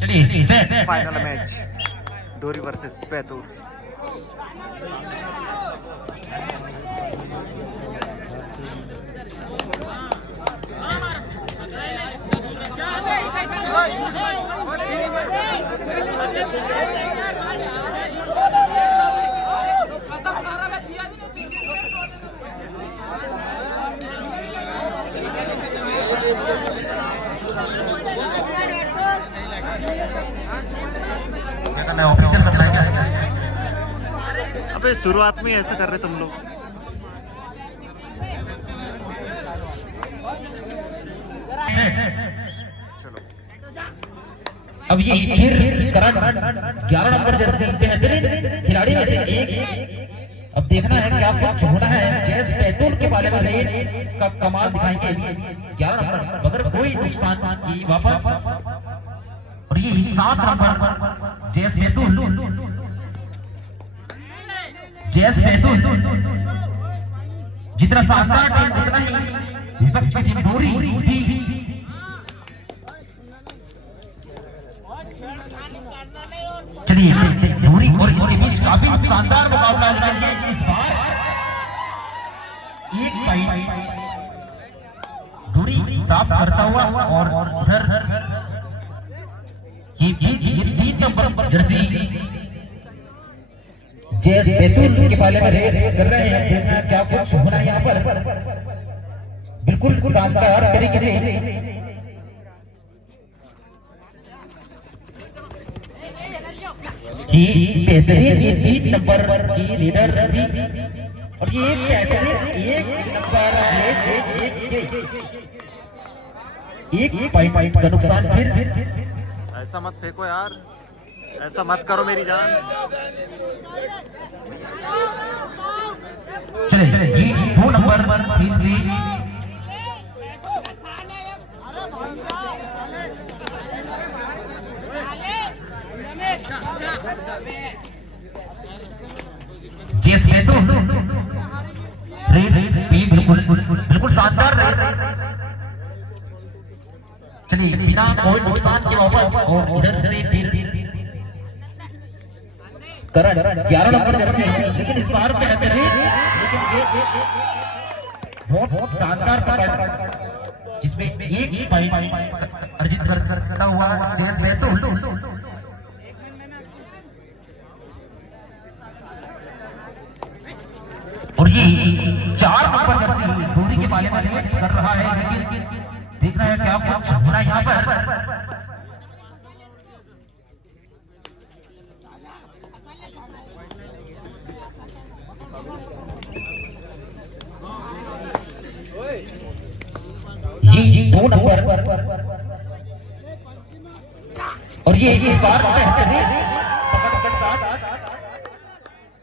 चलिए set final match डोरी versus Betul. Official करना है क्या? अबे शुरुआत में ऐसा कर रहे तुम लोग। चलो अब ये फिर करण 11 नंबर जर्सी बेहतरीन खिलाड़ी में से एक। अब देखना है क्या कुछ होना है। जैस बैतूल के बारे में रेड का कमाल दिखाएंगे 11 नंबर, मगर कोई नुकसान की वापस। और ये 7 नंबर जैस बैतूल, जैस बैतूल जितना शानदार टीम उतना ही विपक्ष की टीम डोरी भी। चलिए डोरी और इसके बीच काफी शानदार मुकाबला है इस बार। एक पॉइंट डोरी प्राप्त करता हुआ और उधर ये 3 नंबर जर्सी जैस बैतूल के बारे में रेड कर रहे हैं। देखना क्या कुछ होना है यहाँ पर। बिल्कुल शानदार तरीके से बेहतरीन ये 3 नंबर की लीडर भी। और ये बेहतरीन 1 नंबर एक पॉइंट का नुकसान। फिर ऐसा मत फेंको यार, ऐसा मत करो मेरी जान। चले ये 2 नंबर फिर से जैस बैतूल रेड बिल्कुल शानदार रेड। चलिए बिना कोई नुकसान के वापस। और इधर से फिर करण 11 नंबर जर्सी, लेकिन इस बार बेहतरीन, लेकिन बहुत शानदार पकड़ जिसमें एक पॉइंट अर्जित करता हुआ जैस बैतूल। और ये 4 नंबर जर्सी डोरी के बाले में रेड कर रहा है, लेकिन देखना है क्या कुछ होना यहाँ पर। ये 2 नंबर और ये इस बार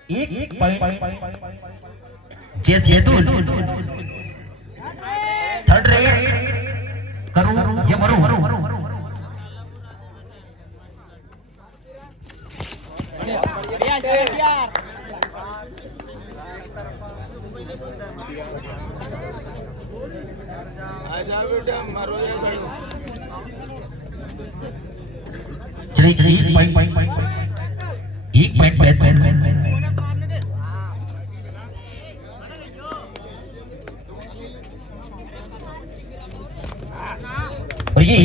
एक पॉइंट जैस बैतूल। थर्ड रेड करो ये मरो। चलिए एक पॉइंट और ये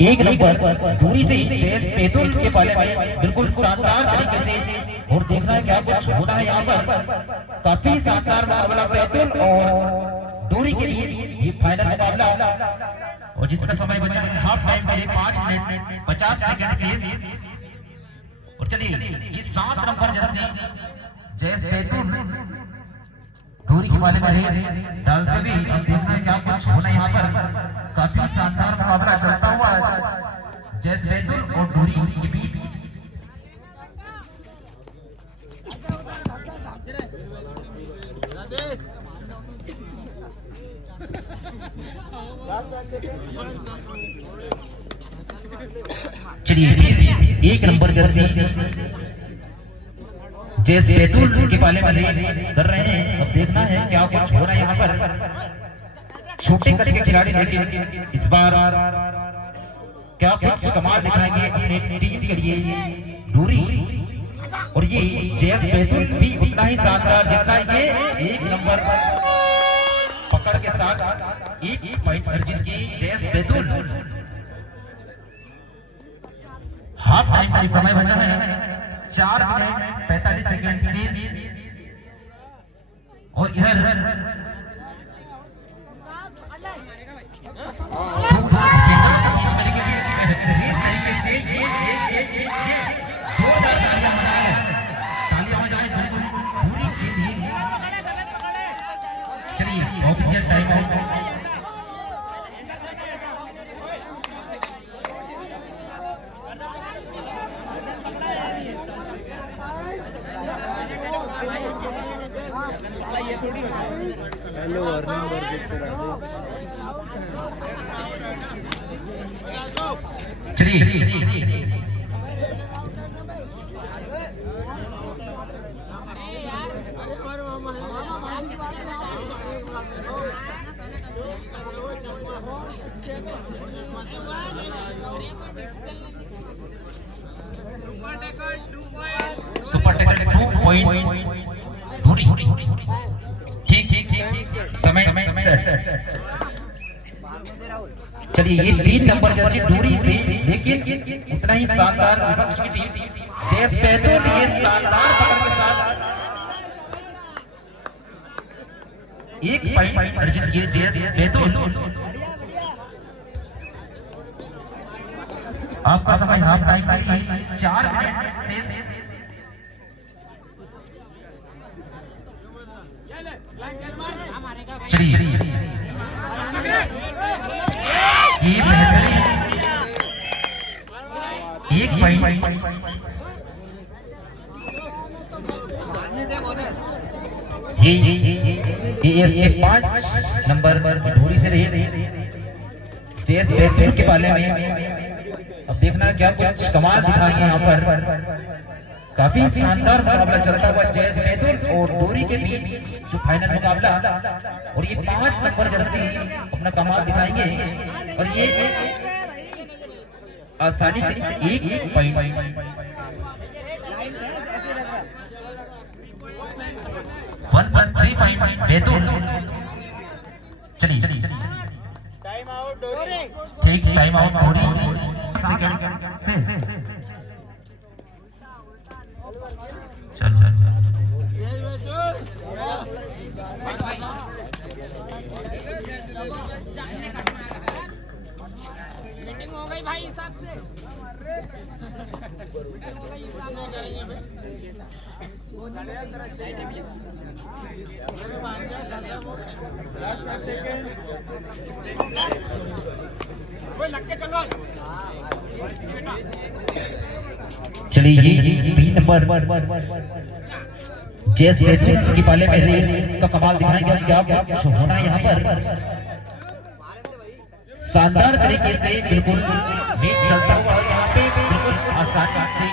1 नंबर दूरी से जैस बैतूल के बाले में बिल्कुल शानदार तरीके से। और देखना है क्या कुछ होना है यहाँ पर। काफी शानदार मुकाबला बैतूल और डोरी के लिए ये फाइनल मुकाबला। और जिसका समय बचा है हाफ टाइम के लिए 5 मिनट 50 सेकंड शेष। और चलिए ये 7 नंबर जर्सी जैस बैतूल डोरी के बाले में डालते भी। अब देखना है क्या कुछ होना यहाँ पर। काफी शानदार मुकाबला चलता हुआ जैस बैतूल और डोरी के बीच। चलिए 1 नंबर जर्सी जैस बैतूल के बाले में कर रहे हैं। अब देखना है क्या कुछ हो रहा है यहाँ पर। छोटे कद के खिलाड़ी, लेकिन इस बार क्या कुछ कमाल दिखाएंगे अपने टीम के लिए दूरी। और ये जयस बैतूल भी उतना ही शानदार जितना ये 1 नंबर पकड़ के साथ एक पॉइंट अर्जित की जयस बैतूल। हाफ टाइम का समय बचा है 4 मिनट 45 सेकंड से। और इधर चलिए ऑफिशियल टाइम आउट। चलिए सुपर टेकन 2 पॉइंट दूरी। ठीक समय चलिए ये 3 नंबर जैसी दूरी से, लेकिन उतना ही शानदार उसकी टीम जयस बैतूल ये शानदार पकड़ के साथ 1 पॉइंट अर्जित किए जयस बैतूल। आपका समय हाफ टाइम का 4 मिनट से। चलिए ये बेहतरीन 1 पॉइंट ये 5 नंबर दूरी से रही जयस बैतूल के पाले में। अब देखना क्या कुछ कमाल दिखाएंगे यहाँ पर। काफी शानदार मुकाबला चलता हुआ जयस बैतूल और दूरी के बीच जो फाइनल मुकाबला। और ये 5 नंबर जर्सी अपना कमाल दिखाएंगे। और ये आसानी से 1 पॉइंट 1+3 पॉइंट बैतूल। चलिए टाइम आउट दूरी। ठीक टाइम आउट दूरी सेकंड से। चल मीटिंग हो गई भाई हिसाब से। चलिए ये 3 नंबर जयस बैतूल की पाले में तो कमाल दिखाएंगे। क्या कुछ होना है यहाँ पर शानदार तरीके से, बिल्कुल नीट चलता हुआ यहाँ पे बिल्कुल आसान से।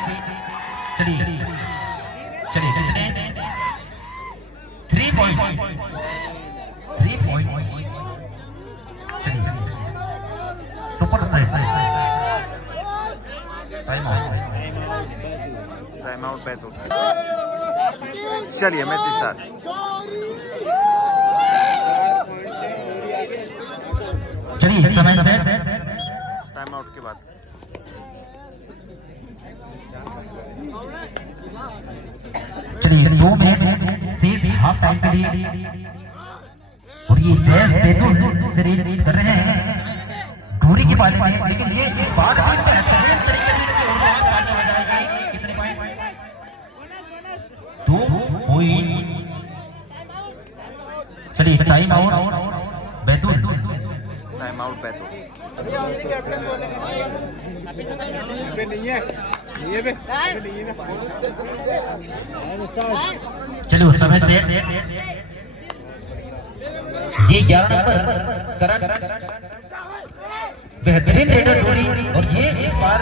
चलिए 3 पॉइंट चलिए सुपर टाइम आउट बैतूल। चलिए मैच स्टार्ट। चलिए समय से टाइम आउट के बाद चलिए 2 मिनट शेष हाफ टाइम के लिए। और ये जयस बैतूल से रीड कर रहे हैं दूरी के बारे में। लेकिन ये इस बात भी बेहतरीन तरीके से कितने पॉइंट 2 पॉइंट। चलिए time out Betul. Time out Betul. चलिए उस समय से ये 11 नंबर करण बेहतरीन रेडर दूरी। और ये इस बार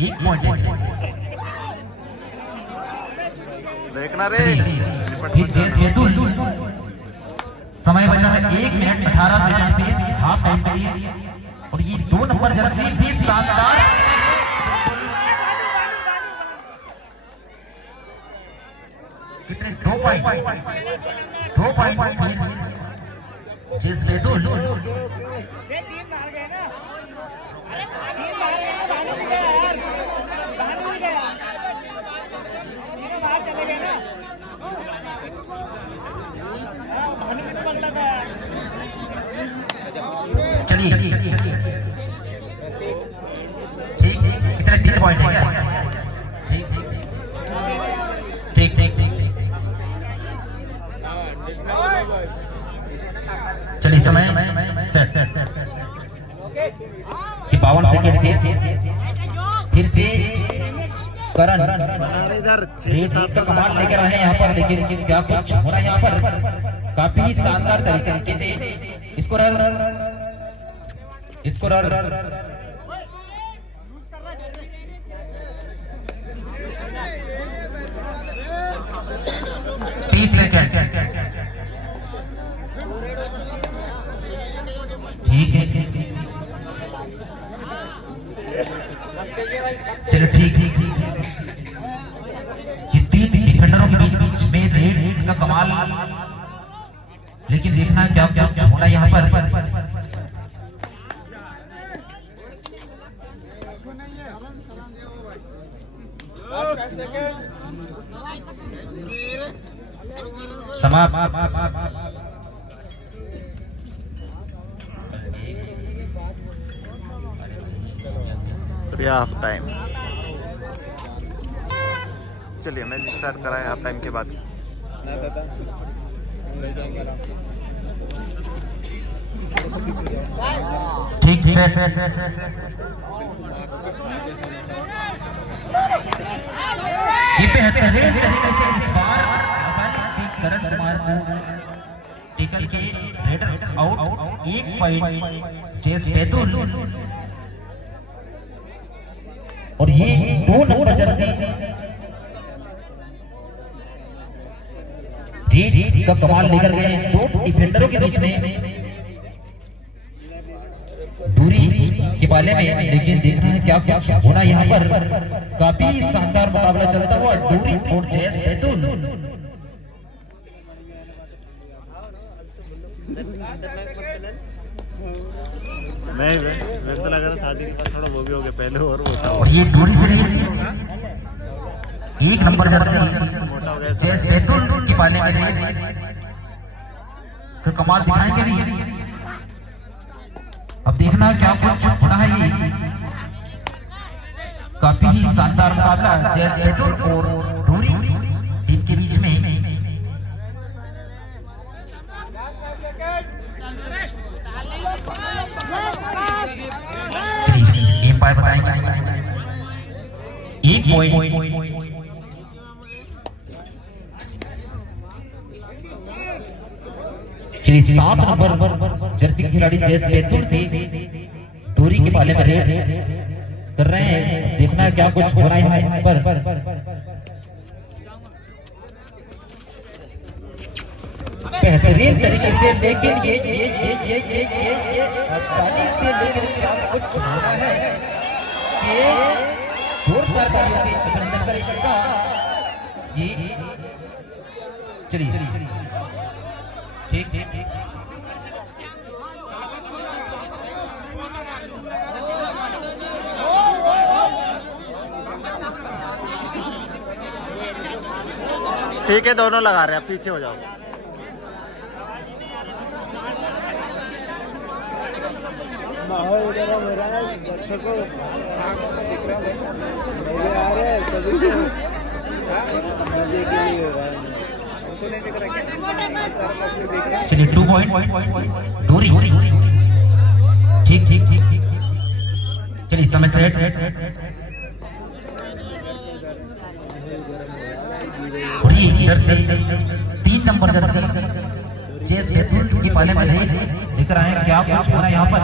एक पॉइंट देखना रे। समय बचा है 1 मिनट 18 सेकंड से हाफ टाइम के लिए। और ये 2 नंबर जर्सी भी शानदार कितने 2 पॉइंट जिस बेदुल ये 3 मार गए ना। अरे 3 मार गए ना, बाहर नहीं गया यार, बाहर नहीं गया, तीनों बाहर चले गए ना। बाहर नहीं तो पलटा था। चलिए ठीक कितने 3 पॉइंट है क्या? ठीक चलिए समय सेट 52 सेकंड से फिर से करण इधर का कमाल लेकर आए हैं यहाँ पर। लेकिन क्या कुछ हो रहा है यहाँ पर? काफी शानदार तरीके से इसको 30 सेकंड ठीक है। चलो ठीक ये 3 डिफेंडरों के बीच में रेड का कमाल। लेकिन देखना है क्या होना यहाँ पर। समाप्त। Half time. चलिए मैच स्टार्ट कराए हाफ टाइम के बाद। ठीक ये बेहतर है इस बार करण कुमार को टिकल के रेडर आउट 1 पॉइंट चेस बेतुल। और ये 2 नंबर जर्सी रीड का कमाल लेकर गए 2 डिफेंडरों के बीच में दूरी के बाले में। लेकिन देखना है क्या होना यहाँ पर। काफी शानदार मुकाबला चलता हुआ दूरी और चेस बेतुल। मेरे तो लग रहा था शादी के पास थोड़ा वो भी हो गया पहले और वो था। और ये दूरी से 1 नंबर जर्सी मोटा हो गया चेस बेतुल के बाले में तो कमाल दिखाएंगे भी। अब देखना क्या कुछ होना है। ये काफी ही शानदार मुकाबला चेस बेतुल और दूरी टीम के बीच में। गेम पाए बताएंगे 1 पॉइंट श्री 7 नंबर जर्सी खिलाड़ी चेस बेतुल से दूरी के पाले में रेड कर रहे हैं। देखना है क्या कुछ हो रहा है यहाँ पर। बेहतरीन तरीके से लेकिन ये आसानी से लेकिन क्या कुछ होना है कि जोरदार तालियों से अभिनंदन करेगा। ये चलिए ठीक ठीक है दोनों लगा रहे हैं, पीछे हो जाओ। माहौल वगैरह हो रहा है, दर्शकों दिख रहा है, मजे आ रहे हैं सभी को, मजे के लिए हो रहा है। हमको नहीं दिख रहा है। चलिए 2 पॉइंट दूरी ठीक चलिए समय सेट। और ये इधर से 3 नंबर जर्सी चेस बेतुल के पाले में लेकर आए। क्या कुछ होना है यहाँ पर।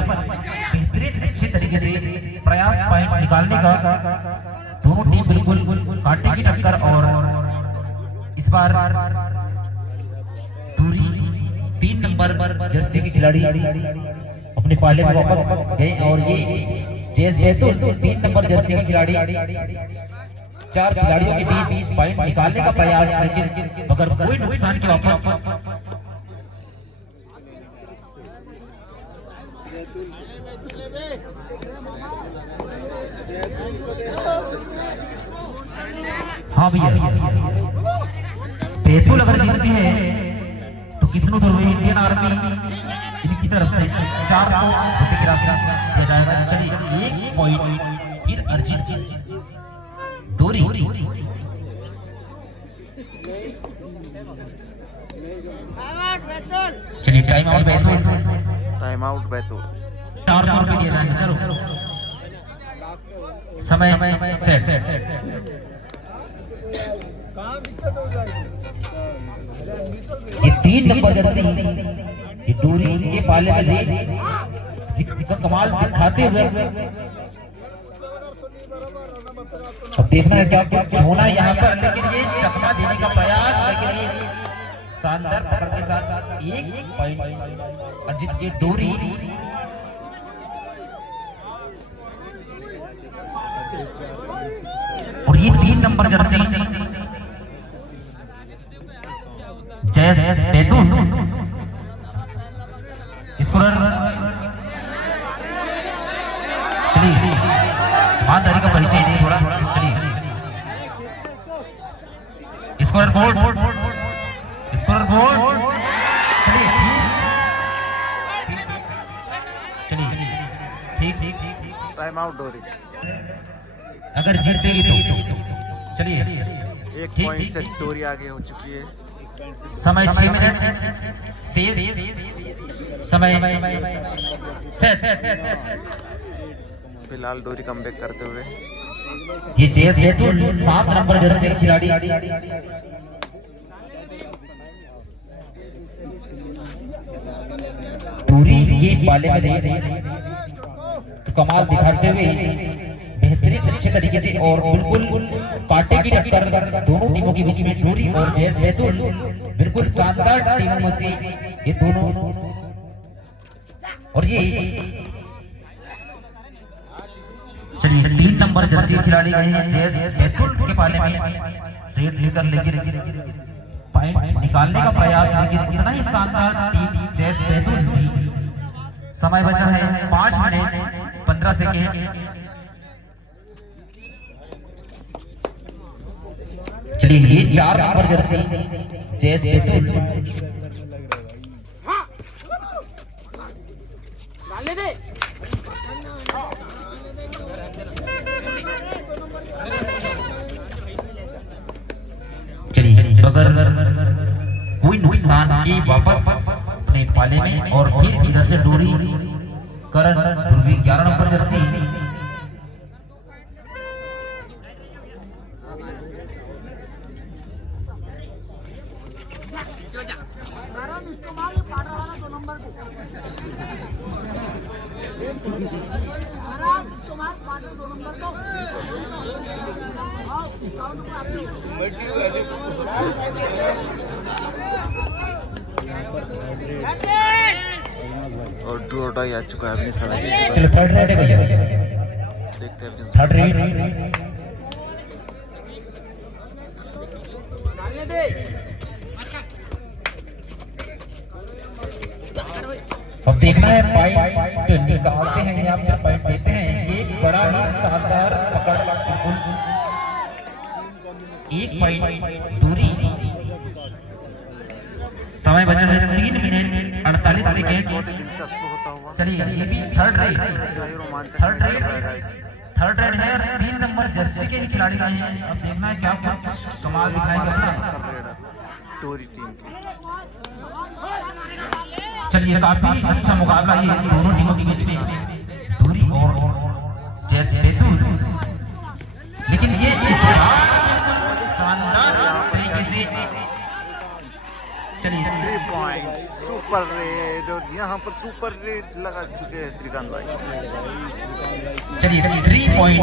बेहतरीन अच्छे तरीके से प्रयास पॉइंट निकालने का। दोनों टीम बिल्कुल कांटे की टक्कर। और इस बार दूरी 3 नंबर नंबर जर्सी के खिलाड़ी अपने पाले में वापस गए और ये जेएस बैतूल 3 नंबर जर्सी के खिलाड़ी 4 खिलाड़ियों के बीच पॉइंट निकालने का प्रयास, लेकिन मगर कोई नुकसान के वापस हाँ भैया बैतूल अगर जीतती है तो किसनो ध्रुवी इंडियन आर्मी इनकी तरफ से 400 रुपए की राशि दिया जाएगा। चलिए 1 पॉइंट फिर अर्जित डोरी। चलिए टाइम आउट बैतूल 400 रुपए दिए जाएंगे। चलो समय सेट। ये 3 नंबर जर्सी ये डोरी के पाले में कमाल दिखाते हुए अब देखना है क्या कुछ होना यहाँ पर, लेकिन ये चकमा देने का प्रयास, लेकिन ये शानदार पकड़ के साथ 1 पॉइंट अजित की डोरी। और ये 3 नंबर जर्सी जैस बैतूल स्कोरर चलिए ईमानदारी का परिचय नहीं थोड़ा। चलिए स्कोरर बोर्ड चलिए ठीक टाइम आउट डोरी। अगर जीतेगी तो चलिए 1 पॉइंट से डोरी आगे हो चुकी है। समय 6 मिनट शेष समय फिलहाल डोरी कमबैक करते हुए ये जेएस बैतूल 7 नंबर जर्सी के खिलाड़ी डोरी ये पाले में नहीं कमाल दिखाते हुए बेहतरीन अच्छे तरीके से और बिल्कुल कांटे की टक्कर दोनों टीमों के बीच में डोरी और जेएस बैतूल बिल्कुल शानदार टीमों में से ये दोनों। और ये चलिए 3 नंबर जर्सी खिलाड़ी गए हैं जेएस बैतूल के पाले में रेड लेकर, लेकिन पॉइंट निकालने का प्रयास, लेकिन इतना ही शानदार टीम जेएस बैतूल थी। समय बचा है 5 मिनट 15 सेकेंड। चलिए ये 4 नंबर जर्सी जेएस बैतूल चलिए बगैर कोई नुकसान के वापस अपने पाले में और फिर इधर से डोरी करण ध्रुवी 11 नंबर जर्सी और डोरडा आ चुका है अपनी सगाई। चलो थर्ड रेड है भैया, देखते हैं थर्ड रेड। अब देखना है पॉइंट निकालते हैं या फिर पॉइंट देते हैं। ये बड़ा ही शानदार पकड़, 1 पॉइंट दूरी। समय बचा है 3 मिनट 48 सेकेंड। बहुत ही दिलचस्प होता हुआ। चलिए ये भी थर्ड रेड है और 3 नंबर जर्सी के खिलाड़ी गए हैं। अब देखना है क्या कमाल दिखाएंगे अपना डोरी टीम की। चलिए काफी अच्छा मुकाबला ये दोनों टीमों के बीच में, डोरी और जेएस बैतूल। लेकिन ये शानदार तरीके से चलिए 3 पॉइंट सुपर रेड, और यहाँ पर सुपर रेड लगा चुके हैं श्रीकांत भाई। चलिए 3 पॉइंट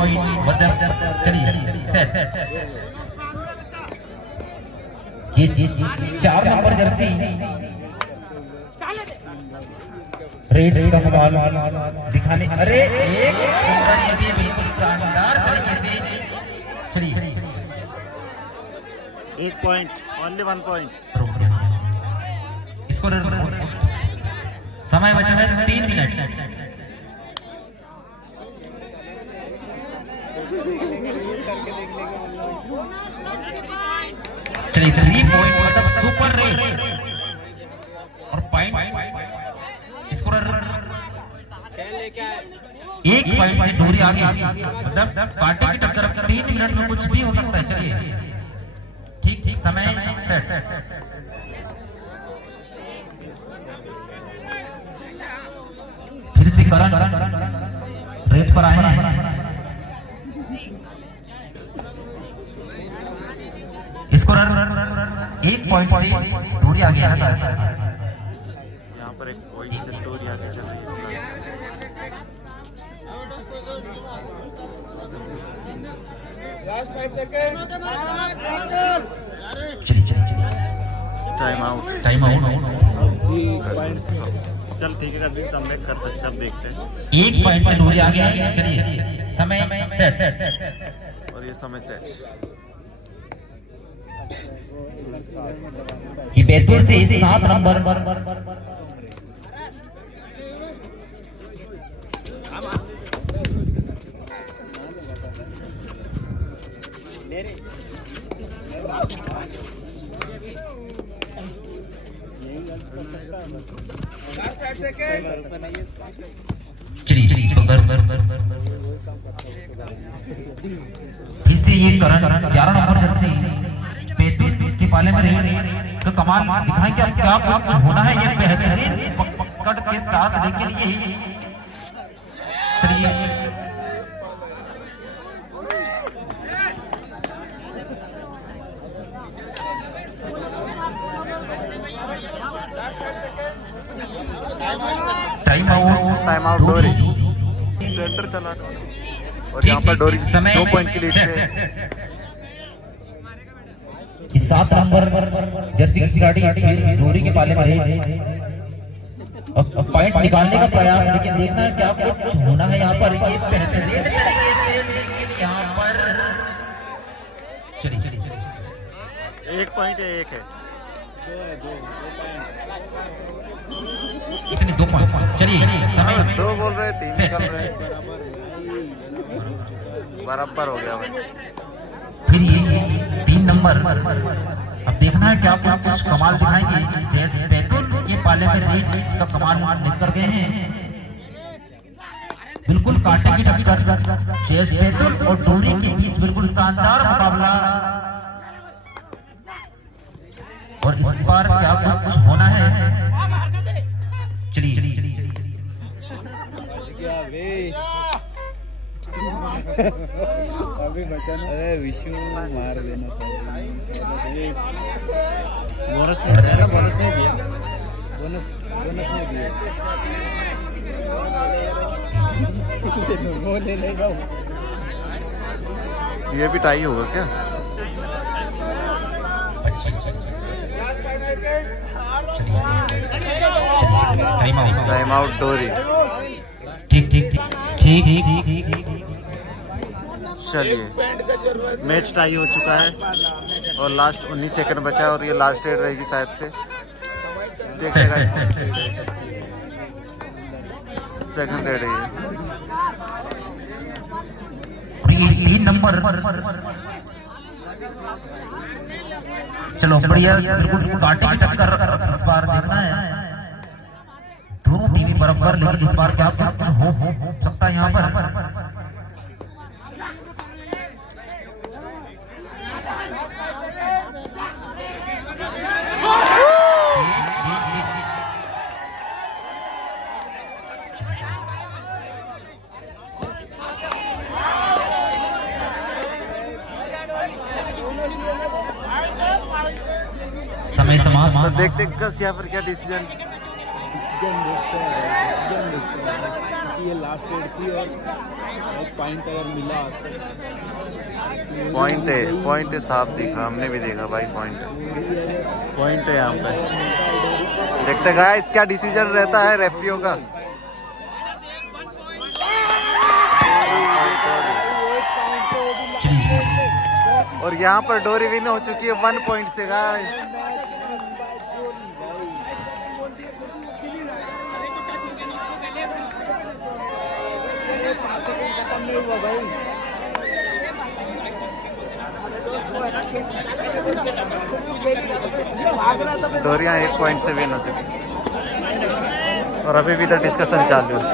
चलिए सेट। ये 4 नंबर जर्सी रेड का कमाल दिखाने, अरे एक सुंदर, ये भी बिल्कुल शानदार तरीके से। चलिए 1 पॉइंट, ओनली 1 पॉइंट। स्कोर समय बचा है 3 मिनट। चलिए 3 पॉइंट मतलब सुपर रेड और पॉइंट स्कोरर 1 पॉइंट से दूरी आगे, मतलब कांटे की टक्कर। 3 मिनट में कुछ भी हो सकता है। चलिए ठीक ठीक समय सेट। फिर से करण रेड पर आए हैं। स्कोरर 1 पॉइंट से दूरी आगे है सर। यहाँ पर 1 पॉइंट से दूरी आगे चल रही है। Last 5 second. Time out. चल ठीक है, अभी कमबैक कर सकते हैं, अब देखते हैं। 1 पॉइंट से दूरी आगे है। चलिए समय सेट। और ये समय सेट। ये बैतूल से 7 नंबर चलिए फिर से ये करण 11 नंबर जर्सी बैतूल के पाले में रही तो कमाल दिखाएंगे। अब क्या होना है, ये बेहतरीन पकड़ के साथ, लेकिन ये चलिए टाइम आउट डोरी सेंटर चला, और यहाँ पर डोरी 2 पॉइंट की लीड पे। 7 नंबर जर्सी की खिलाड़ी डोरी के पाले में रहे। अब पॉइंट निकालने का प्रयास, लेकिन देखना है क्या कुछ होना है यहाँ पर। ये बेहतरीन तरीके से, लेकिन यहाँ पर चलिए 1 पॉइंट है, 1 है। कितने 2 पॉइंट। चलिए समय 2 बोल रहे, 3 निकल रहे, बराबर हो गया भाई। फिर ये 3 नंबर। अब देखना है क्या कुछ कमाल दिखाएंगे। जैसे बैतूल के पाले में रही तो कमाल निकल गए हैं, बिल्कुल कांटे की टक्कर। जैसे बैतूल और डोरी के बीच बिल्कुल शानदार मुकाबला, और इस बार क्या कुछ होना है। चलिए अभी बचाना। अरे विष्णु मार देना बोनस मिलता है ना, बोनस नहीं दिया, बोनस नहीं दिया। वो ले लेगा। ये भी टाई होगा क्या? टाइम आउट डोरी। ठीक। चलिए मैच टाई हो चुका है और लास्ट 19 सेकंड बचा है, और ये लास्ट रेड रहेगी शायद से। देखिएगा सेकंड रेड है ये 3 नंबर। चलो बढ़िया, बिल्कुल कांटे की टक्कर इस बार देखना है। दोनों टीमें बराबर, लेकिन इस बार क्या कुछ हो सकता है यहाँ पर। समय समाप्त। तो देखते कस यहाँ पर क्या डिसीजन ये लास्ट रेड थी और एक पॉइंट अगर मिला पॉइंट है साफ दिखा, हमने भी देखा भाई, पॉइंट है यहाँ पे। देखते गाइस क्या डिसीजन रहता है रेफरियों का। और यहाँ पर डोरी विन हो चुकी है 1 पॉइंट से गाइस। डोरियां 1 पॉइंट से विन हो चुकी और अभी भी इधर डिस्कशन चालू है।